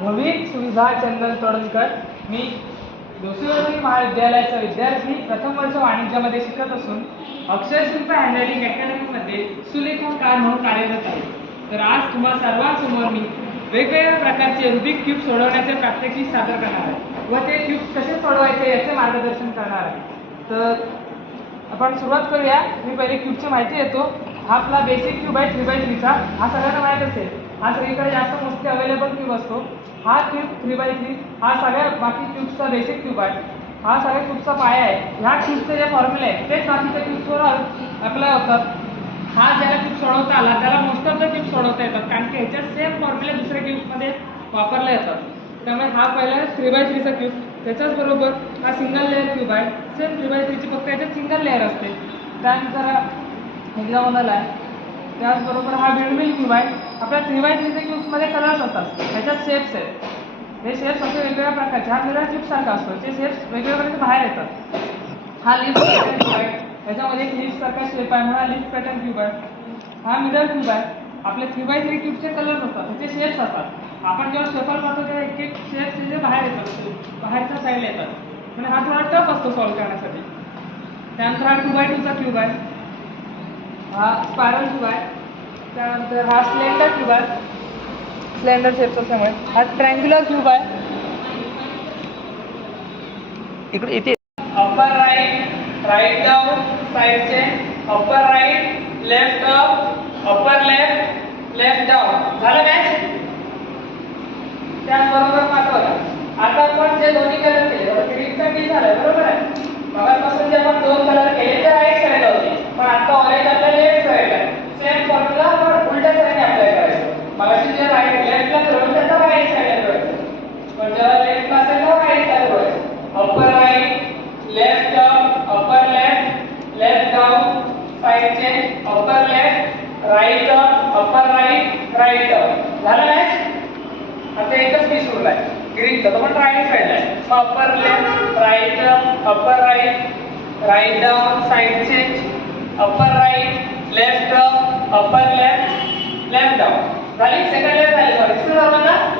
भविक सुविधा चंदन तोडणकर. मी जोशीवर्धी महाविद्यालयाचा विद्यार्थी प्रथम वर्ष वाणिज्यामध्ये शिकत असून अक्षरशिल्प हँडरायटिंग अकॅडमीमध्ये सुलेखनकार म्हणून कार्यरत आहे. तर आज तुम्हा सर्वांसमोर मी वेगवेगळ्या प्रकारचे रुबिक क्यूब सोडवण्याचे प्रात्यक्षिक सादर करणार आहे. व ते क्यूब कसे सोडवायचे याचे मार्गदर्शन करणार आहे. तर आपण सुरुवात करूया. मी पहिले क्यूबची माहिती देतो. हा आपला बेसिक क्यूब आहे थ्री बाय थ्रीचा हा सगळ्यांना माहीत असेल. हा सगळीकडे जास्त मोस्टली अवेलेबल क्यूब असतो. हा क्यूब थ्री बाय थ्री हा सगळ्या बाकी क्यूबचा बेसिक क्यूब आहे. हा सगळ्या क्यूबचा पाया आहे. ह्या क्यूबचे जे फॉर्म्युले आहे तेच बाकीच्या क्यूबवर अप्लाय होतात. हा ज्याला क्यूब सोडवता आला त्याला मोस्ट ऑफ द क्यूब सोडवता येतात. कारण की ह्याच्यात सेम फॉर्म्युले दुसऱ्या क्यूबमध्ये वापरले जातात. त्यामुळे हा पहिला थ्री बाय थ्रीचा क्यूब त्याच्याच बरोबर हा सिंगल लेअर क्यूब आहे. सेम थ्री बाय थ्रीची फक्त याच्यात सिंगल लेअर असते. त्यानंतर हा हेक्झागोनल आहे. त्याचबरोबर हा विंडमिल क्यूब आहे. आपल्या थ्री बाय थ्रीचे क्यूबमध्ये कलर्स असतात. त्याच्यात शेप्स आहेत. हे शेप्स असे वेगवेगळ्या प्रकारचे. हा मिरर क्यूब सारखा असतो. ते शेप्स वेगवेगळे बाहेर येतात. हा लिफ्ट पॅटर्न क्यूब आहे. त्याच्यामध्ये एक लिफ्ट सारखा शेप आहे. म्हणून हा लिफ्ट पॅटर्न क्यूब आहे. हा मिरर क्यूब आहे. आपले थ्री बाय थ्री क्यूबचे कलर्स असतात. त्याचे शेप्स असतात. आपण जेव्हा शेपल करतो तेव्हा एक एक शेप्स जे बाहेर येतात. बाहेरच्या साईडला येतात. म्हणजे हा थोडा टफ असतो सॉल्व्ह करण्यासाठी. त्यानंतर हा टू बाय टूचा क्यूब आहे. हा स्पायरल क्यूब आहे त्यानंतर हा स्लेंडर क्यूब आहे स्लेंडर शेप्स असल्यामुळे. हा ट्रँग्युलर क्यूब आहे. इकडे इथे. Upper right right down side change upper right left up upper left left down झालं काय त्याचबरोबर पाठवलं. आता आपण जे दोन्ही कलर केले आता ग्रीनचा की झालं बरोबर आहे? मगापासून जे आपण दोन कलर केले ते राईट साईडला होते पण आता ऑरेंज आपल्या लेफ्ट साईडला सेम फॉर्म्युला आपण उलट्या साईडने अप्लाय करायचं मगाशी जे राईट लेफ्टला फिरवलं त्याचा राईट साईडला फिरवायचं पण जेव्हा लेफ्टला असेल तेव्हा राईटला फिरवायचं upper right left up upper left left down side change upper left right up upper right right up झालं काय आता एकच पीस उरलाय ग्रीनचा तो पण राईट साईडला आहे मग upper left right upper right right down side change upper right left upper left left down झाली सेकंड लेफ्ट झाली? सॉरी झालं. ना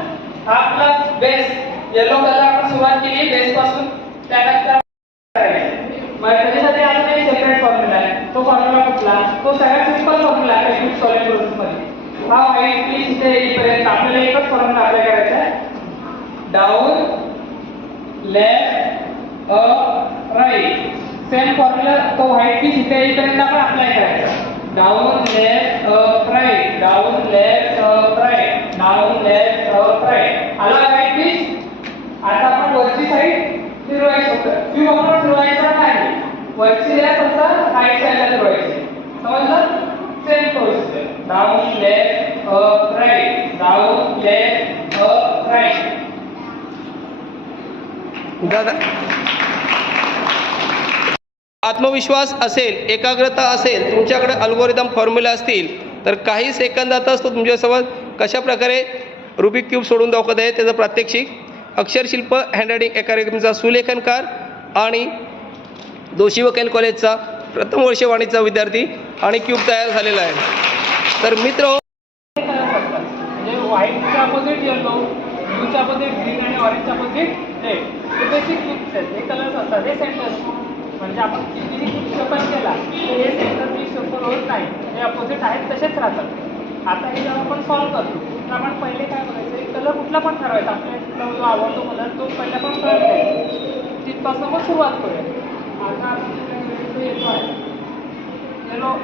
येलो कलर आपण सुरुवात केली बेस पासून. त्यानंतर मग त्याच्यासाठी अजून एक सेपरेट फॉर्म्युला आहे. तो फॉर्म्युला कुठला? तो सगळ्यात सिंपल फॉर्म्युला आहे क्यूब सॉलिड प्रोसेस मध्ये. हा व्हाईट प्लीज इथे येईपर्यंत आपल्याला एकच फॉर्म्युला अप्लाय करायचा आहे. Down left uh right same formula तो व्हाईट पीस इथे येईपर्यंत आपण अप्लाय करायचा. Down left up right down left up right down left up right आला व्हाईट पीस आता आपण वरची साईड फिरवायची फक्त क्यूब आपण फिरवायचा नाही वरची आहे फक्त राईट साईडला फिरवायची समजलं? Same process down left up right down left up right दादा. आत्मविश्वास असेल एकाग्रता असेल तुमच्याकडे अल्गोरिदम फॉर्म्युला असतील तर काही सेकंदातच तो तुमच्यासोबत कशा प्रकारे रुबिक क्यूब सोडून दाखवत आहे त्याचं प्रात्यक्षिक अक्षरशिल्प हँडरायटिंग अकॅडमीचा सुलेखनकार आणि दोषी वकील कॉलेजचा प्रथम वर्ष वाणीचा विद्यार्थी आणि क्यूब तयार झालेला आहे. तर मित्र हो- म्हणजे, म्हणजे आपण कितीही केला हे सेंटर होत नाही. हे अपोजिट आहेत तसेच राहतात. आता हे जेव्हा आपण सॉल्व्ह करतो. तर आपण पहिले काय बघायचं कलर कुठला पण ठरवायचा आपल्याला जो आवडतो कलर तो पहिला पण कलर घ्यायचा तिथपासून मग सुरुवात करूया. आता येतो आहे. येलो